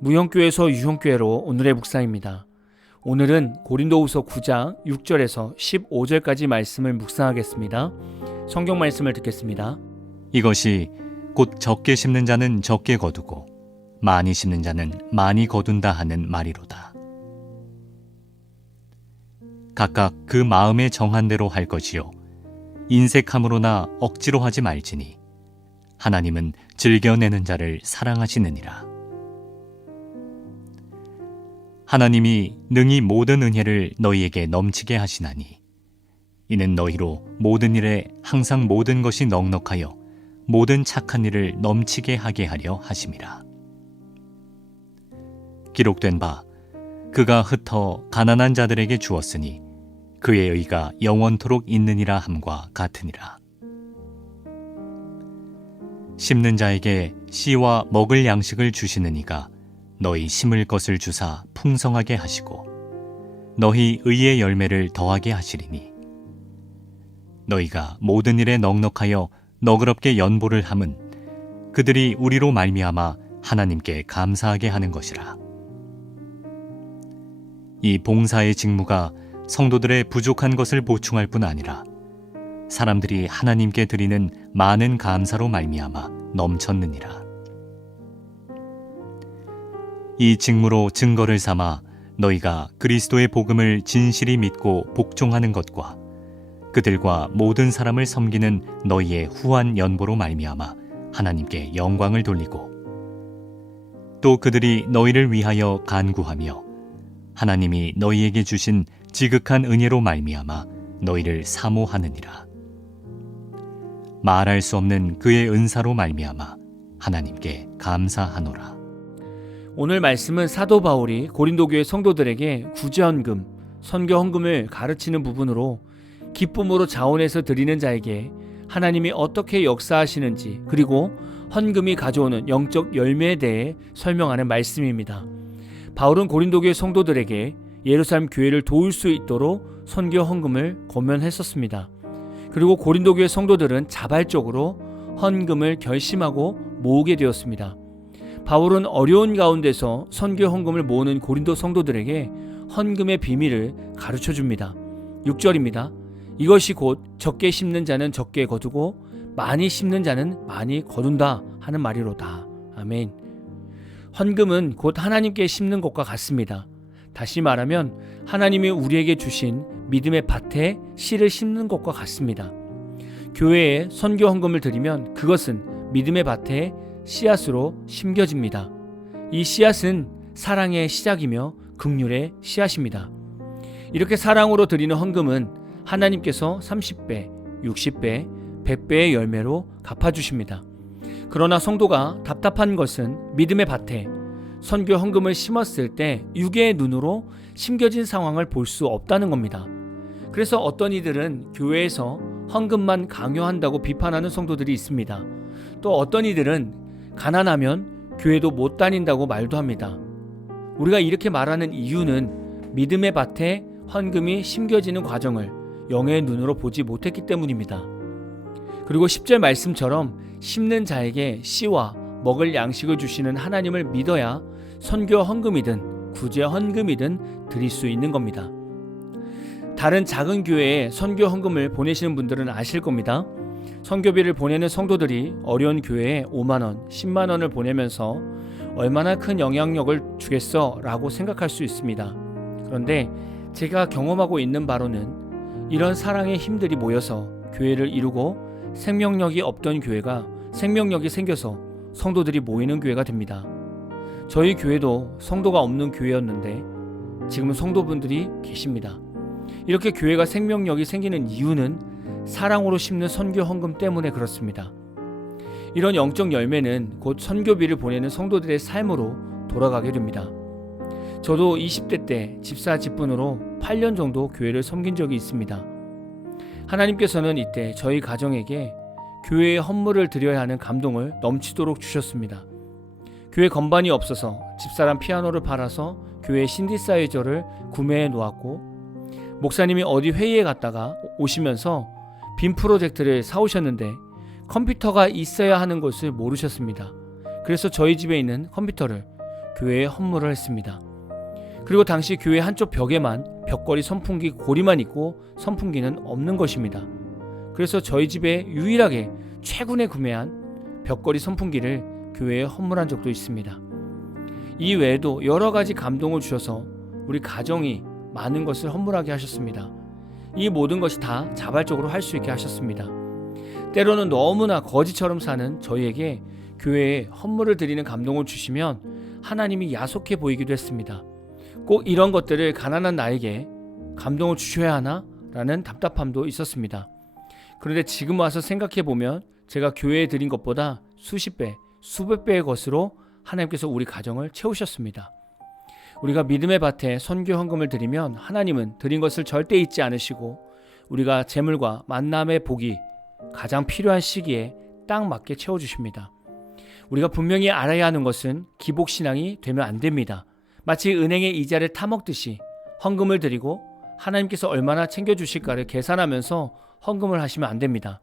무형교회에서 유형교회로 오늘의 묵상입니다. 오늘은 고린도후서 9장 6절에서 15절까지 말씀을 묵상하겠습니다. 성경 말씀을 듣겠습니다. 이것이 곧 적게 심는 자는 적게 거두고 많이 심는 자는 많이 거둔다 하는 말이로다. 각각 그 마음에 정한 대로 할 것이요 인색함으로나 억지로 하지 말지니 하나님은 즐겨내는 자를 사랑하시느니라. 하나님이 능히 모든 은혜를 너희에게 넘치게 하시나니 이는 너희로 모든 일에 항상 모든 것이 넉넉하여 모든 착한 일을 넘치게 하게 하려 하심이라. 기록된 바 그가 흩어 가난한 자들에게 주었으니 그의 의가 영원토록 있느니라 함과 같으니라. 심는 자에게 씨와 먹을 양식을 주시는 이가 너희 심을 것을 주사 풍성하게 하시고 너희 의의 열매를 더하게 하시리니 너희가 모든 일에 넉넉하여 너그럽게 연보를 함은 그들이 우리로 말미암아 하나님께 감사하게 하는 것이라. 이 봉사의 직무가 성도들의 부족한 것을 보충할 뿐 아니라 사람들이 하나님께 드리는 많은 감사로 말미암아 넘쳤느니라. 이 직무로 증거를 삼아 너희가 그리스도의 복음을 진실히 믿고 복종하는 것과 그들과 모든 사람을 섬기는 너희의 후한 연보로 말미암아 하나님께 영광을 돌리고 또 그들이 너희를 위하여 간구하며 하나님이 너희에게 주신 지극한 은혜로 말미암아 너희를 사모하느니라. 말할 수 없는 그의 은사로 말미암아 하나님께 감사하노라. 오늘 말씀은 사도 바울이 고린도 교회 성도들에게 구제헌금, 선교 헌금을 가르치는 부분으로 기쁨으로 자원해서 드리는 자에게 하나님이 어떻게 역사하시는지 그리고 헌금이 가져오는 영적 열매에 대해 설명하는 말씀입니다. 바울은 고린도 교회 성도들에게 예루살렘 교회를 도울 수 있도록 선교 헌금을 권면했었습니다. 그리고 고린도 교회 성도들은 자발적으로 헌금을 결심하고 모으게 되었습니다. 바울은 어려운 가운데서 선교 헌금을 모으는 고린도 성도들에게 헌금의 비밀을 가르쳐 줍니다. 6절입니다. 이것이 곧 적게 심는 자는 적게 거두고 많이 심는 자는 많이 거둔다 하는 말이로다. 아멘. 헌금은 곧 하나님께 심는 것과 같습니다. 다시 말하면 하나님이 우리에게 주신 믿음의 밭에 씨를 심는 것과 같습니다. 교회에 선교 헌금을 드리면 그것은 믿음의 밭에 씨앗으로 심겨집니다. 이 씨앗은 사랑의 시작이며 긍휼의 씨앗입니다. 이렇게 사랑으로 드리는 헌금은 하나님께서 30배, 60배, 100배의 열매로 갚아주십니다. 그러나 성도가 답답한 것은 믿음의 밭에 선교 헌금을 심었을 때 육의 눈으로 심겨진 상황을 볼 수 없다는 겁니다. 그래서 어떤 이들은 교회에서 헌금만 강요한다고 비판하는 성도들이 있습니다. 또 어떤 이들은 가난하면 교회도 못 다닌다고 말도 합니다. 우리가 이렇게 말하는 이유는 믿음의 밭에 헌금이 심겨지는 과정을 영의 눈으로 보지 못했기 때문입니다. 그리고 10절 말씀처럼 심는 자에게 씨와 먹을 양식을 주시는 하나님을 믿어야 선교 헌금이든 구제 헌금이든 드릴 수 있는 겁니다. 다른 작은 교회에 선교 헌금을 보내시는 분들은 아실 겁니다. 선교비를 보내는 성도들이 어려운 교회에 5만원, 10만원을 보내면서 얼마나 큰 영향력을 주겠어 라고 생각할 수 있습니다. 그런데 제가 경험하고 있는 바로는 이런 사랑의 힘들이 모여서 교회를 이루고 생명력이 없던 교회가 생명력이 생겨서 성도들이 모이는 교회가 됩니다. 저희 교회도 성도가 없는 교회였는데 지금은 성도분들이 계십니다. 이렇게 교회가 생명력이 생기는 이유는 사랑으로 심는 선교 헌금 때문에 그렇습니다. 이런 영적 열매는 곧 선교비를 보내는 성도들의 삶으로 돌아가게 됩니다. 저도 20대 때 집사 직분으로 8년 정도 교회를 섬긴 적이 있습니다. 하나님께서는 이때 저희 가정에게 교회의 헌물을 드려야 하는 감동을 넘치도록 주셨습니다. 교회 건반이 없어서 집사람 피아노를 팔아서 교회 신디사이저를 구매해 놓았고, 목사님이 어디 회의에 갔다가 오시면서 빔 프로젝트를 사오셨는데 컴퓨터가 있어야 하는 것을 모르셨습니다. 그래서 저희 집에 있는 컴퓨터를 교회에 헌물을 했습니다. 그리고 당시 교회 한쪽 벽에만 벽걸이 선풍기 고리만 있고 선풍기는 없는 것입니다. 그래서 저희 집에 유일하게 최근에 구매한 벽걸이 선풍기를 교회에 헌물한 적도 있습니다. 이 외에도 여러 가지 감동을 주셔서 우리 가정이 많은 것을 헌물하게 하셨습니다. 이 모든 것이 다 자발적으로 할 수 있게 하셨습니다. 때로는 너무나 거지처럼 사는 저희에게 교회에 헌물을 드리는 감동을 주시면 하나님이 야속해 보이기도 했습니다. 꼭 이런 것들을 가난한 나에게 감동을 주셔야 하나? 라는 답답함도 있었습니다. 그런데 지금 와서 생각해 보면 제가 교회에 드린 것보다 수십 배, 수백 배의 것으로 하나님께서 우리 가정을 채우셨습니다. 우리가 믿음의 밭에 선교 헌금을 드리면 하나님은 드린 것을 절대 잊지 않으시고 우리가 재물과 만남의 복이 가장 필요한 시기에 딱 맞게 채워주십니다. 우리가 분명히 알아야 하는 것은 기복신앙이 되면 안 됩니다. 마치 은행의 이자를 타먹듯이 헌금을 드리고 하나님께서 얼마나 챙겨주실까를 계산하면서 헌금을 하시면 안 됩니다.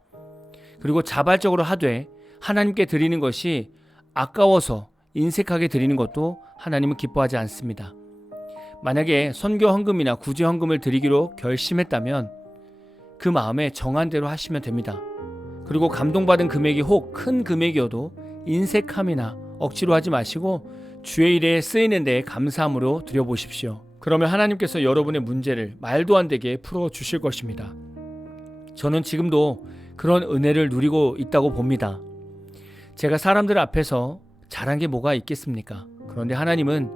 그리고 자발적으로 하되 하나님께 드리는 것이 아까워서 인색하게 드리는 것도 하나님은 기뻐하지 않습니다. 만약에 선교 헌금이나 구제 헌금을 드리기로 결심했다면 그 마음에 정한 대로 하시면 됩니다. 그리고 감동받은 금액이 혹 큰 금액이어도 인색함이나 억지로 하지 마시고 주의 일에 쓰이는 데에 감사함으로 드려보십시오. 그러면 하나님께서 여러분의 문제를 말도 안 되게 풀어주실 것입니다. 저는 지금도 그런 은혜를 누리고 있다고 봅니다. 제가 사람들 앞에서 잘한 게 뭐가 있겠습니까? 그런데 하나님은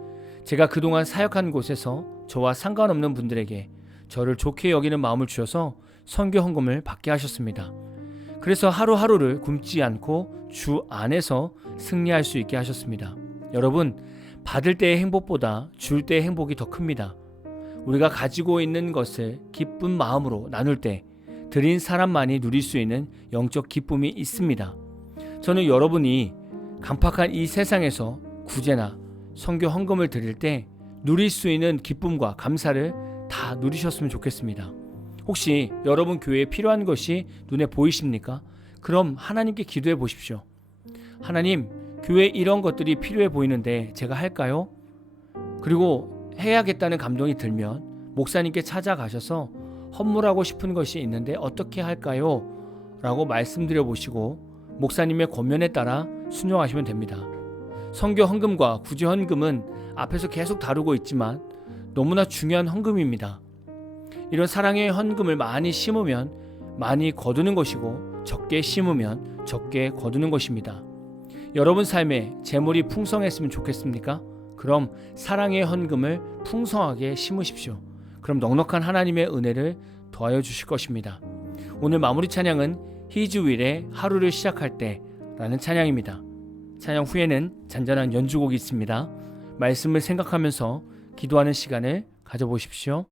제가 그동안 사역한 곳에서 저와 상관없는 분들에게 저를 좋게 여기는 마음을 주셔서 선교 헌금을 받게 하셨습니다. 그래서 하루하루를 굶지 않고 주 안에서 승리할 수 있게 하셨습니다. 여러분, 받을 때의 행복보다 줄 때의 행복이 더 큽니다. 우리가 가지고 있는 것을 기쁜 마음으로 나눌 때 드린 사람만이 누릴 수 있는 영적 기쁨이 있습니다. 저는 여러분이 강팍한 이 세상에서 구제나 선교 헌금을 드릴 때 누릴 수 있는 기쁨과 감사를 다 누리셨으면 좋겠습니다. 혹시 여러분 교회에 필요한 것이 눈에 보이십니까? 그럼 하나님께 기도해 보십시오. 하나님, 교회에 이런 것들이 필요해 보이는데 제가 할까요? 그리고 해야겠다는 감동이 들면 목사님께 찾아가셔서 헌물하고 싶은 것이 있는데 어떻게 할까요? 라고 말씀드려 보시고 목사님의 권면에 따라 순종하시면 됩니다. 선교 헌금과 구제 헌금은 앞에서 계속 다루고 있지만 너무나 중요한 헌금입니다. 이런 사랑의 헌금을 많이 심으면 많이 거두는 것이고 적게 심으면 적게 거두는 것입니다. 여러분 삶에 재물이 풍성했으면 좋겠습니까? 그럼 사랑의 헌금을 풍성하게 심으십시오. 그럼 넉넉한 하나님의 은혜를 더하여 주실 것입니다. 오늘 마무리 찬양은 히즈윌의 하루를 시작할 때 라는 찬양입니다. 찬양 후에는 잔잔한 연주곡이 있습니다. 말씀을 생각하면서 기도하는 시간을 가져보십시오.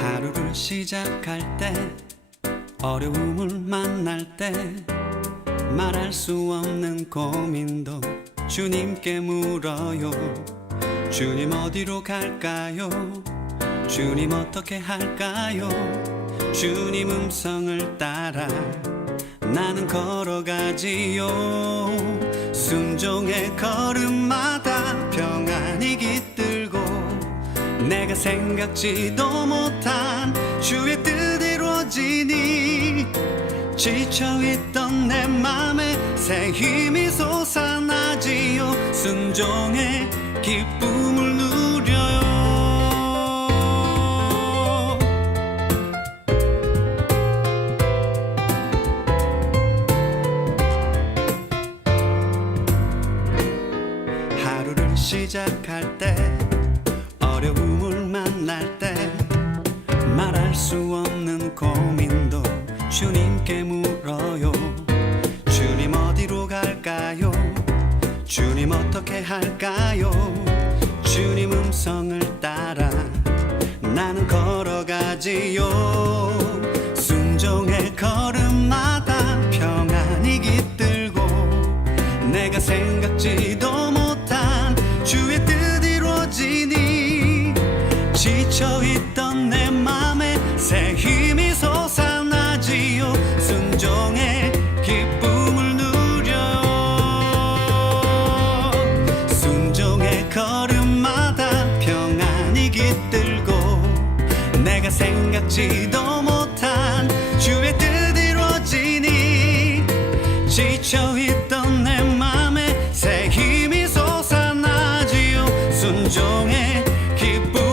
하루를 시작할 때 어려움을 만날 때 말할 수 없는 고민도 주님께 물어요. 주님 어디로 갈까요? 주님 어떻게 할까요? 주님 음성을 따라 나는 걸어가지요. 순종의 걸음마다 평안이 깃들고 내가 생각지도 못한 주의 뜻 이루어지니 지쳐있던 내 맘에 새 힘이 솟아나지요. 순종의 기쁨을 누려요. 하루를 시작할 때 어려움을 만날 때 말할 수 없는 고민도 주님께 물어요. 주님 어디로 갈까요? 주님 어떻게 할까요? 주님 음성을 따라 나는 걸어가지요. 순종의 걸음마다 평안이 깃들고 내가 생각지도 못한 주의 뜻 이루어지니 지쳐 지쳐있던 내 맘에 새 힘이 솟아나지요. 순종의 기쁨을 누려 순종의 걸음마다 평안이 깃들고 내가 생각지도 못한 주의 뜻 이루어지니 지쳐있던 내 맘에 새 힘이 솟아나지요. 순종의 기쁨